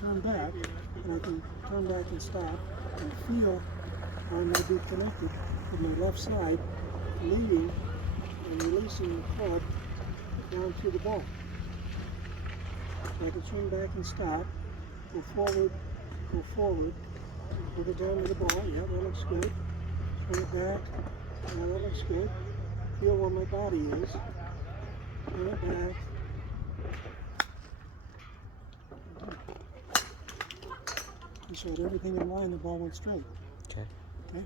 Turn back, and I can turn back and stop and feel how I'm going to be connected with my left side, leading and releasing the club down through the ball. I can swing back and stop, go forward, put it down to the ball. Yeah, that looks good. Swing it back. Yeah, that looks good. Feel where my body is. Swing it back. And so with everything in line, the ball went straight. Okay. Okay.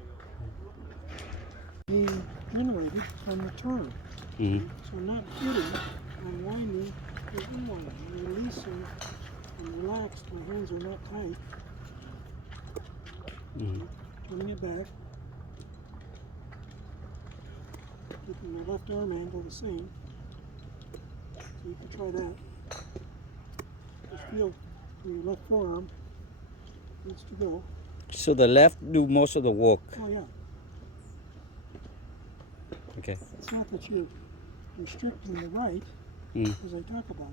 Being generated from the turn. So I'm not hitting, I'm winding and unwinding. I'm releasing and relaxed. My hands are not tight. Turning it back. Keeping my left arm angle the same. So you can try that. Just feel your left forearm needs to go. So the left do most of the work. Oh yeah. Okay. It's not that you're restricting the right, as I talk about.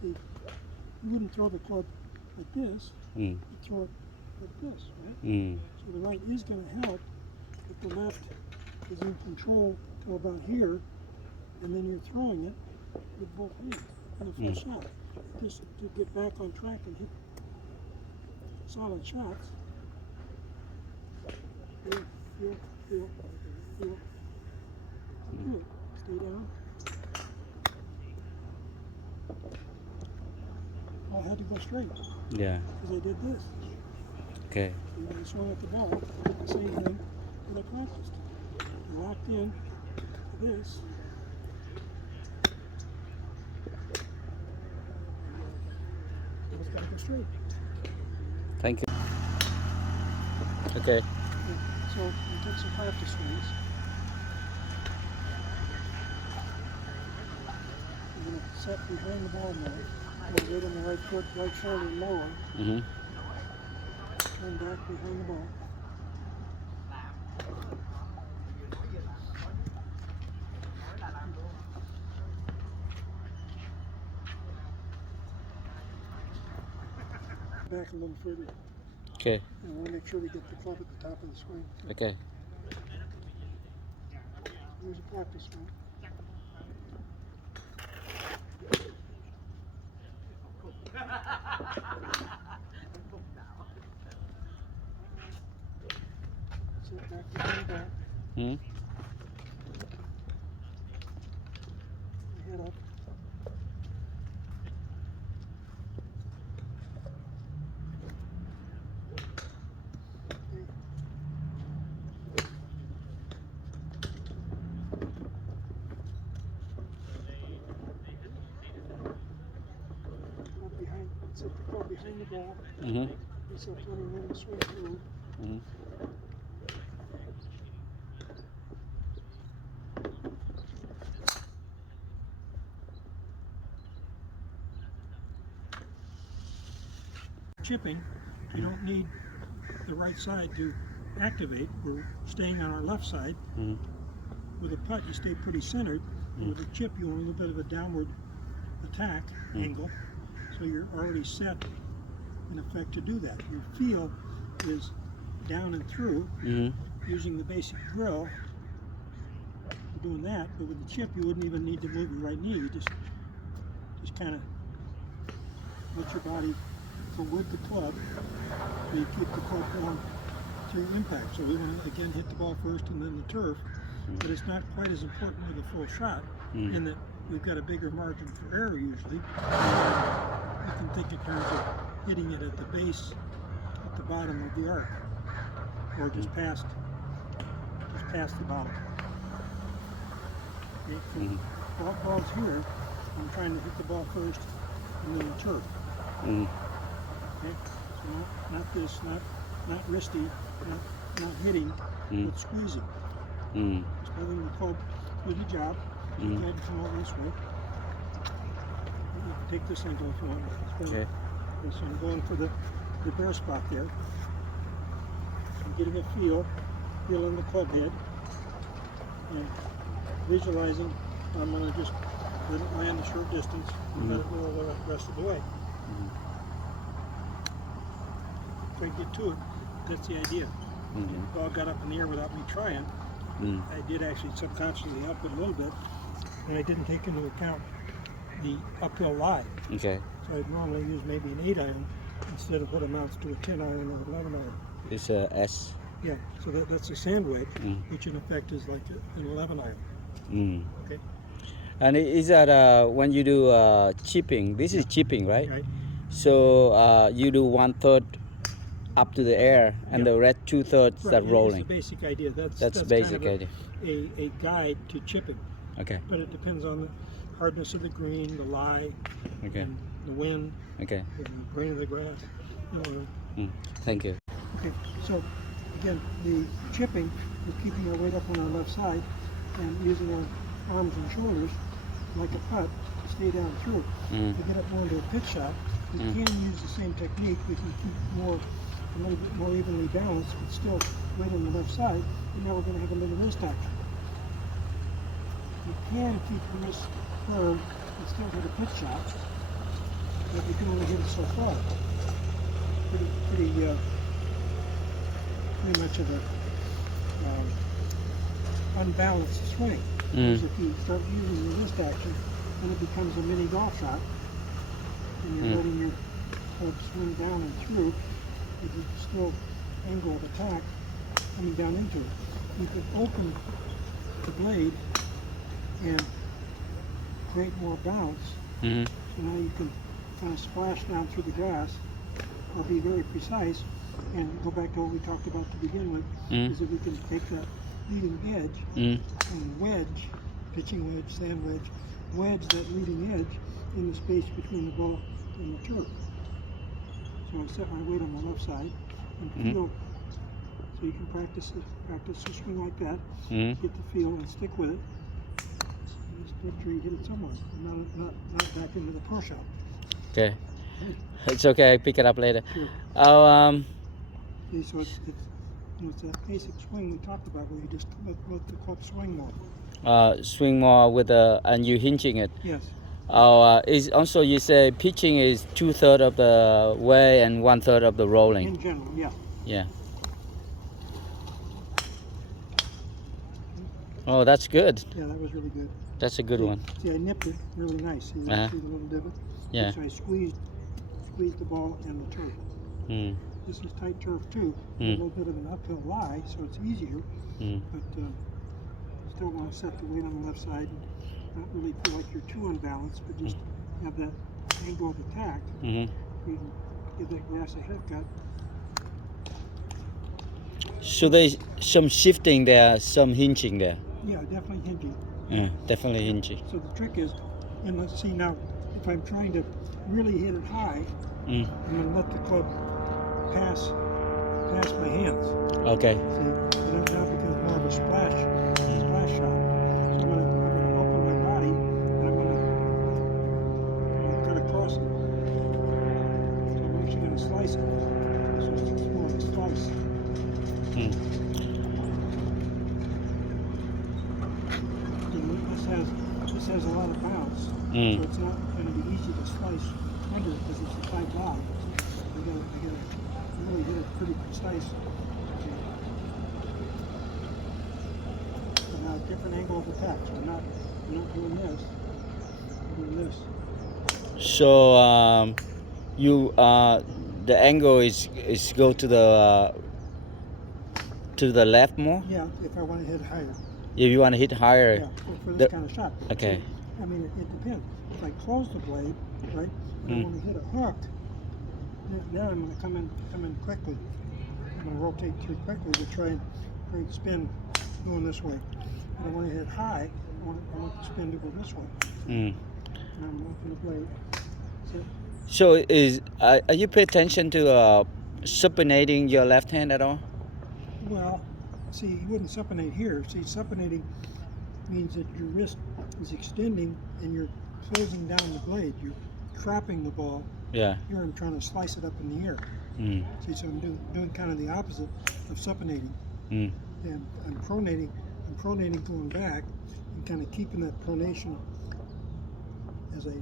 See, you wouldn't throw the club like this. You throw it like this, right? So the right is going to help, but the left is in control till about here, and then you're throwing it with both hands in a full shot. Just to get back on track and hit solid shots. Feel. Good. Stay down. Oh, I had to go straight. Yeah. Because I did this. Okay. And when I swung at the ball, I did the same thing that I practiced. I locked in to this. I just got to go straight. Thank you. Okay. So we take some practice swings. I'm going to set behind the ball now. Weight on the right foot, right shoulder lower. Turn back behind the ball. Back a little further. Okay. I want to make sure we get the club at the top of the swing. Okay. Here's a practice swing. Sit back behind the ball. Head up. Set the club behind the ball. It's up turning in the swing through. Chipping, you don't need the right side to activate. We're staying on our left side. With a putt, you stay pretty centered. With a chip, you want a little bit of a downward attack angle. So you're already set, in effect, to do that. Your feel is down and through, using the basic drill. You're doing that, but with the chip, you wouldn't even need to move your right knee. You just kind of let your body go with the club, so you keep the club down to impact. So we want to, again, hit the ball first and then the turf, but it's not quite as important with a full shot, in that we've got a bigger margin for error usually. You can think in terms of hitting it at the base, at the bottom of the arc, or just past the bottom. Okay, so ball's here, I'm trying to hit the ball first and then the turf. Okay, so not this, not wristy, not hitting, but squeezing. Just letting the club do the job. You can't come over this way. You can take this angle if you want. Okay. So I'm going for the bare spot there. I'm getting a feeling the club head, and visualizing I'm going to just let it land a short distance and let it roll the rest of the way. after I get to it, that's the idea. Mm. The ball got up in the air without me trying. Mm. I did actually subconsciously up it a little bit, and I didn't take into account the uphill lie. Okay. So I'd normally use maybe an 8 iron instead of what amounts to a 10 iron or 11 iron. It's a S. Yeah, so that's a sand wedge, Mm. which in effect is like an 11 iron. Mm. Okay. And is that when you do chipping? This is chipping, right? Right. So you do 1/3 up to the air, and Yeah. the rest 2/3 Right, that it's rolling. the basic idea. That's basic kind idea. of a guide to chipping, Okay. but it depends on the hardness of the green, the lie, Okay. and the wind, Okay. the grain of the grass. Mm. Thank you. Okay, so again, the chipping is keeping our weight up on our left side and using our arms and shoulders like a putt to stay down through. Mm. To get up more into a pitch shot, we can use the same technique. We can keep a little bit more evenly balanced, but still weight on the left side. And now we're going to have a little wrist action. You can keep the wrist firm and still hit a pitch shot, but you can only hit it so far. Pretty much of a unbalanced swing. Because if you start using the wrist action, then it becomes a mini golf shot, and you're letting your club swing down and through, but you can still angle of attack coming down into it. You could open the blade and create more bounce. Mm-hmm. So now you can kind of splash down through the grass, or be very precise, and go back to what we talked about to begin with, is that we can take that leading edge and wedge, pitching wedge, sand wedge that leading edge in the space between the ball and the turf. So I set my weight on the left side and feel, so you can practice the swing like that, get the feel and stick with it, and just make sure you hit it somewhere, and not back into the pro shot. Okay. It's okay. I pick it up later. Sure. Oh, Okay, so it's that basic swing we talked about where you just let the club swing more. swing more with and you hinging it. Yes. Is also you say pitching is 2/3 of the way and 1/3 of the rolling. In general, yeah. Yeah. Oh, that's good. Yeah, that was really good. That's a good one. See, I nipped it really nice. See, see the little divot? Yeah. So I squeezed the ball and the turf. Mm. This is tight turf too. A little bit of an uphill lie, so it's easier. But still want to set the weight on the left side and not really feel like you're too unbalanced, but just have that angle of attack. You can give that grass a haircut. So there's some shifting there, some hinging there. Yeah, definitely hinging. Yeah, definitely hinging. So the trick is, and let's see now, if I'm trying to really hit it high, I'm going to let the club pass my hands. Okay. See, so that now becomes more of a splash shot. So I'm gonna open my body and I'm gonna cut across it. So I'm actually gonna slice it. So it's just more of a slice. This has a lot of bounce, so it's not going to be easy to slice under it because it's a tight lie. I gotta really hit it pretty precise. So now different angle of attack. So I'm not doing this. I'm doing this. So you the angle is go to the left more. Yeah, if I want to hit higher. If you want to hit higher. Yeah, for this kind of shot. Okay. So, I mean, it depends. If I close the blade, right, and I want to hit a hook, now I'm going to come in quickly. I'm going to rotate through quickly to try and spin going this way. And I want to hit high. I want the spin to go this way. And I'm looking the blade. So are you pay attention to supinating your left hand at all? Well, see, you wouldn't supinate here. See, supinating means that your wrist is extending and you're closing down the blade. You're trapping the ball. Yeah. Here I'm trying to slice it up in the air. See, so I'm doing kind of the opposite of supinating. And I'm pronating going back and kind of keeping that pronation as I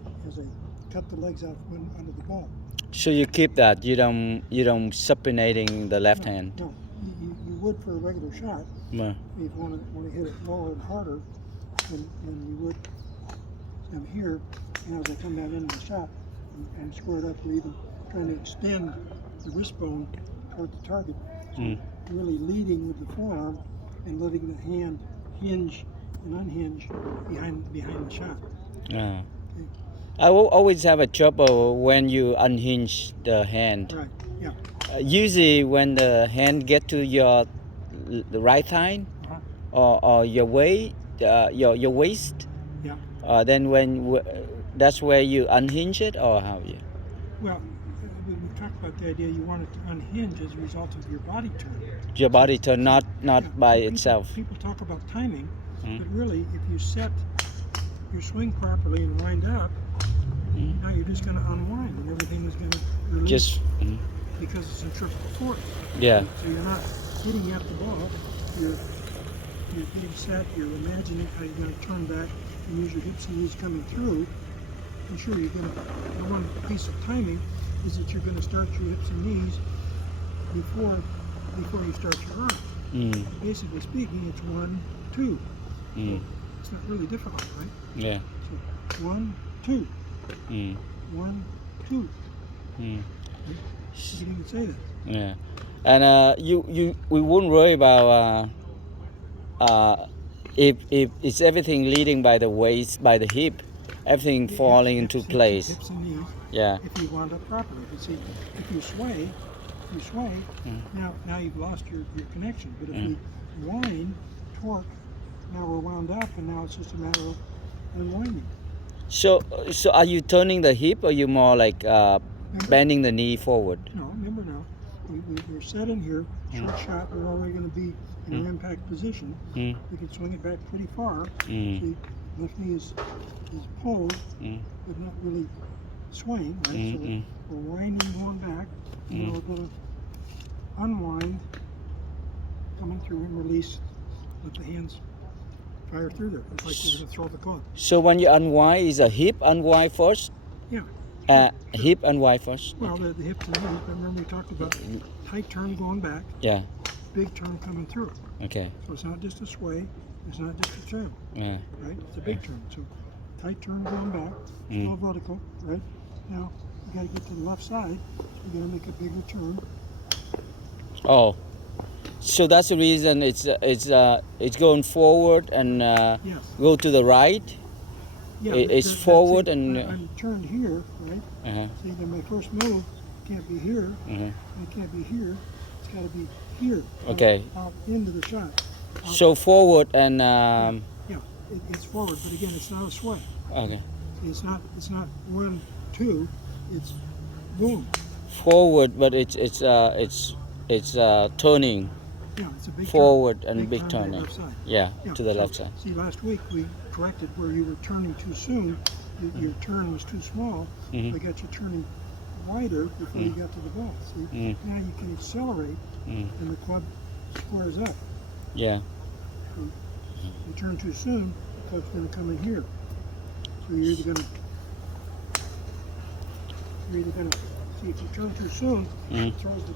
cut the legs out under the ball. So you keep that. You don't supinating the left No, hand. no. You would for a regular shot. No. If you want to hit it lower and harder than you would here. And as I come down into the shot, I'm squared up, or even trying to extend the wrist bone toward the target. So really leading with the forearm and letting the hand hinge and unhinge behind the shot. Uh, Okay. I will always have a trouble when you unhinge the hand. Right. Yeah. Usually when the hand get to your the right thigh or your your waist, Yeah. then that's where you unhinge it, or how you? Well, we talked about the idea you want it to unhinge as a result of your body turn. Your body turn, not Yeah, by people, itself. People talk about timing, but really, if you set your swing properly and wind up, now you're just going to unwind and everything is going to release Just because it's centrifugal force. yeah. So you're not hitting at the ball. You're getting set. You're imagining how you're going to turn back and use your hips and knees coming through. And sure, you're going to. The one piece of timing is that you're going to start your hips and knees before you start your arm. Basically speaking, it's 1, 2. It's not really difficult, right? Yeah. So 1, 2. 1, 2. You didn't even say that. Yeah. And we wouldn't worry about if it's everything leading by the waist, by the hip, everything falling into place. Hips and knees. Yeah. If you wound up properly, if you sway, now you've lost your connection. But if we wind, torque, now we're wound up, and now it's just a matter of unwinding. So are you turning the hip, or you more like bending the knee forward? No, remember now, we're set in here, short shot, we're already going to be in an impact position. We can swing it back pretty far. See, left knee is pulled, but not really swaying, right? So we're winding going back, and then we're going to unwind, coming through and release, let the hands fire through there. It's like we're going to throw the club. So when you unwind, is a hip unwind first? Yeah. Hip unwind first? Well, the hips and knees, but remember we talked about tight turn going back, Yeah. big turn coming through. Okay. So it's not just a sway, it's not just a turn, Yeah. right? It's a big turn. So tight turn going back, still vertical, right? Now you got to get to the left side. You got to make a bigger turn. Oh. So that's the reason it's going forward and Yes. go to the right. Yeah. It's forward and. I'm turned here, right? See, then my first move can't be here. It can't be here. It's got to be here. Okay. Out into the shot. So forward and. Yeah, it's forward, but again, it's not a sway. Okay. It's not 1, 2. It's boom. Forward, but it's turning Yeah, it's a big forward turn. and big to the turning. left side. Yeah, Yeah, to the so, left side. See, last week we corrected where you were turning too soon. Your turn was too small. I got you turning wider before you got to the ball. See, now you can accelerate, and the club squares up. Yeah. You turn too soon, the club's going to come in here. So you're either going to see if you turn too soon, it throws the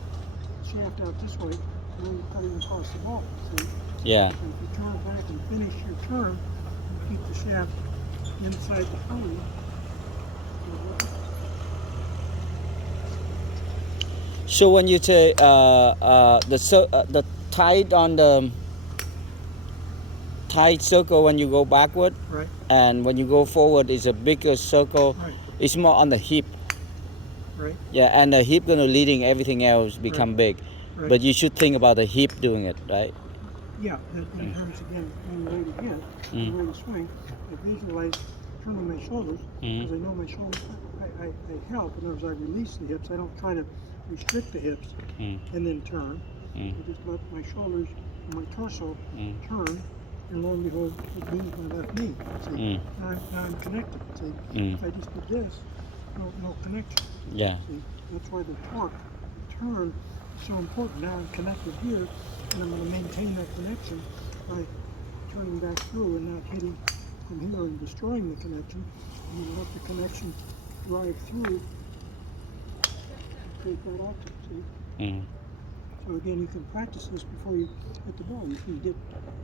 shaft out this way, and then you're cutting across the ball. See? Yeah. And if you turn it back and finish your turn, you keep the shaft inside the frame. So when you say the tight on the tight circle when you go backward, Right. and when you go forward is a bigger circle. Right. It's more on the hip. Right. Yeah, and the hip gonna leading everything else become big. Right. But you should think about the hip doing it, right? Yeah, in terms again, when you're ready to hit, when you're ready to swing, I visualize turning my shoulders, because I know my shoulders, I help, in other words, I release the hips, I don't try to restrict the hips and then turn. I just let my shoulders and my torso turn, and lo and behold, it moves my left knee. See, now I'm connected. See, if I just did this, no connection. Yeah. See, that's why the torque, the turn, is so important. Now I'm connected here, and I'm going to maintain that connection by turning back through and not hitting from here and destroying the connection. I'm going to let the connection drive through take that off, see? Mm. So again, you can practice this before you hit the ball. You can get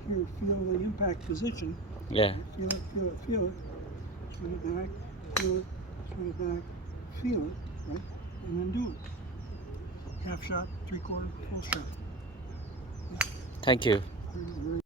here, feel the impact position. Yeah. Feel it, feel it, feel it. Swing it back, feel it, swing it back, feel it, right? And then do it. Half shot, 3/4, full shot. Thank you. Very